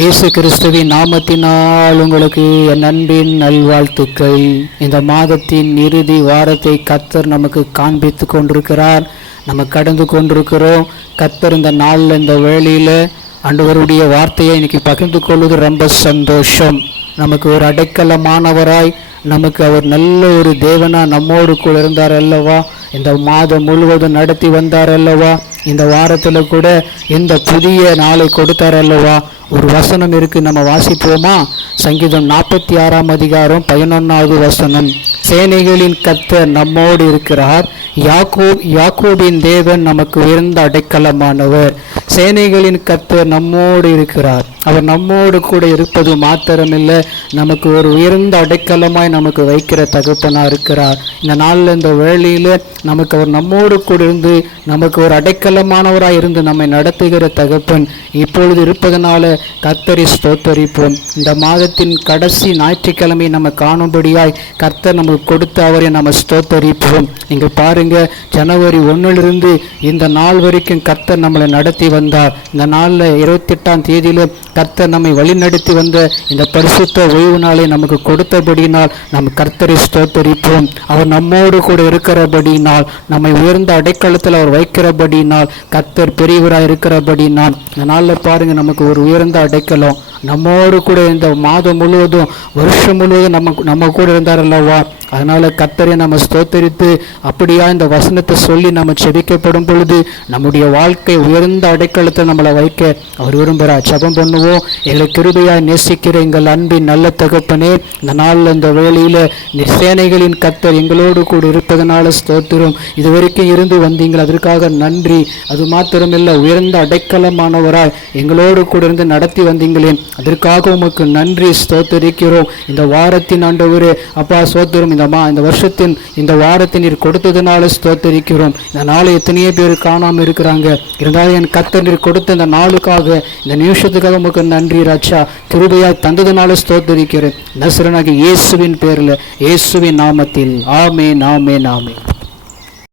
இயேசு கிறிஸ்துவின் நாமத்தினால் உங்களுக்கு என் அன்பின் நல்வாழ்த்துக்கள். இந்த மாதத்தின் இறுதி வாரத்தை கத்தர் நமக்கு காண்பித்து கொண்டிருக்கிறார். நம்ம கடந்து கொண்டிருக்கிறோம். கத்தர் இந்த நாளில் இந்த வேளையில் அண்டவருடைய வார்த்தையை இன்னைக்கு பகிர்ந்து கொள்வது ரொம்ப சந்தோஷம். நமக்கு ஒரு அடைக்கலமானவராய் நமக்கு அவர் நல்ல ஒரு தேவனா நம்மோடு கூட இருந்தார் அல்லவா? இந்த மாதம் முழுவதும் நடத்தி வந்தார் அல்லவா? இந்த வாரத்தில் கூட இந்த புதிய நாளை கொடுத்தார் அல்லவா? ஒரு வசனம் இருக்கு நம்ம வாசிப்போமா? சங்கீதம் நாற்பத்தி ஆறாம் அதிகாரம் பதினொன்றாவது வசனம். சேனைகளின் கத்தர் நம்மோடு இருக்கிறார். யாக்கோ யாக்கோபின் தேவன் நமக்கு உயர்ந்த அடைக்கலமானவர். சேனைகளின் கத்தர் நம்மோடு இருக்கிறார். அவர் நம்மோடு கூட இருப்பது மாத்திரமில்லை நமக்கு ஒரு உயர்ந்த அடைக்கலமாய் நமக்கு வைக்கிற தகப்பனாக இருக்கிறார். இந்த நாளில் இந்த வேலையில் நமக்கு அவர் நம்மோடு கூட இருந்து நமக்கு ஒரு அடைக்கலமானவராக இருந்து நம்மை நடத்துகிற தகப்பன் இப்பொழுது இருப்பதனால கர்த்தரை ஸ்தோத்தரிப்போம். இந்த மாதத்தின் கடைசி ஞாயிற்றுக்கிழமை நம்ம காணும்படியாய் கர்த்தர் நமக்கு கொடுத்த அவரை நம்ம ஸ்தோத்தரிப்போம். நீங்கள் பாருங்க ஜனவரி ஒன்றிலிருந்து இந்த நாள் வரைக்கும் கர்த்தர் நம்மளை நடத்தி வந்தார். இந்த நாளில் இருபத்தெட்டாம் தேதியில் கர்த்தர் நம்மை வழிநடத்தி வந்த இந்த பரிசுத்த ஓய்வு நாளை நமக்கு கொடுத்தபடியினால் நம்ம கர்த்தரை ஸ்தோத்தரிப்போம். அவர் நம்மோடு கூட இருக்கிறபடியினால் நம்மை உயர்ந்த அடைக்கலத்தில் அவர் வைக்கிறபடியினால் கர்த்தர் பெரியவராக இருக்கிறபடியினால். இந்த நாளில் பாருங்க நமக்கு ஒரு உயர்ந்த அடைக்கலம் நம்மோடு கூட இந்த மாதம் முழுவதும் வருஷம் முழுவதும் நம்ம நம்ம கூட இருந்தார் அல்லவா? அதனால் கத்தரை நம்ம ஸ்தோத்தரித்து அப்படியா இந்த வசனத்தை சொல்லி நம்ம செபிக்கப்படும் பொழுது நம்முடைய வாழ்க்கை உயர்ந்த அடைக்கலத்தை நம்மளை வைக்க அவர் விரும்புகிறார். ஜெபம் பண்ணுவோம். எங்களை கிருபையாக நேசிக்கிற எங்கள் அன்பின் நல்ல தகப்பனே இந்த நாளில் இந்த வேலையில் சேனைகளின் கத்தர் எங்களோடு கூட இருப்பதனால ஸ்தோத்திரம். இதுவரைக்கும் இருந்து வந்தீங்கள் அதற்காக நன்றி. அது மாத்திரமில்லை உயர்ந்த அடைக்கலமானவராய் எங்களோடு கூட இருந்து நடத்தி வந்தீங்களேன் அதற்காக உமக்கு நன்றி ஸ்தோத்தரிக்கிறோம். இந்த வாரத்தின் ஆண்டவரே அப்பா ஸ்தோத்திரம் இந்த மா இந்த வருஷத்தின் இந்த வாரத்தை நீர் கொடுத்ததுனால ஸ்தோத்தரிக்கிறோம். இந்த நாளை எத்தனையோ பேர் காணாமல் இருக்கிறாங்க. இருந்தாலும் என் கத்தர் நீர் கொடுத்த இந்த நாளுக்காக இந்த நிமிஷத்துக்காக உமக்கு நன்றி ராச்சா கிருபையாய் தந்ததுனால ஸ்தோத்தரிக்கிறேன். நசுரனாக இயேசுவின் பேரில் இயேசுவின் நாமத்தில். ஆமே நாமே நாமே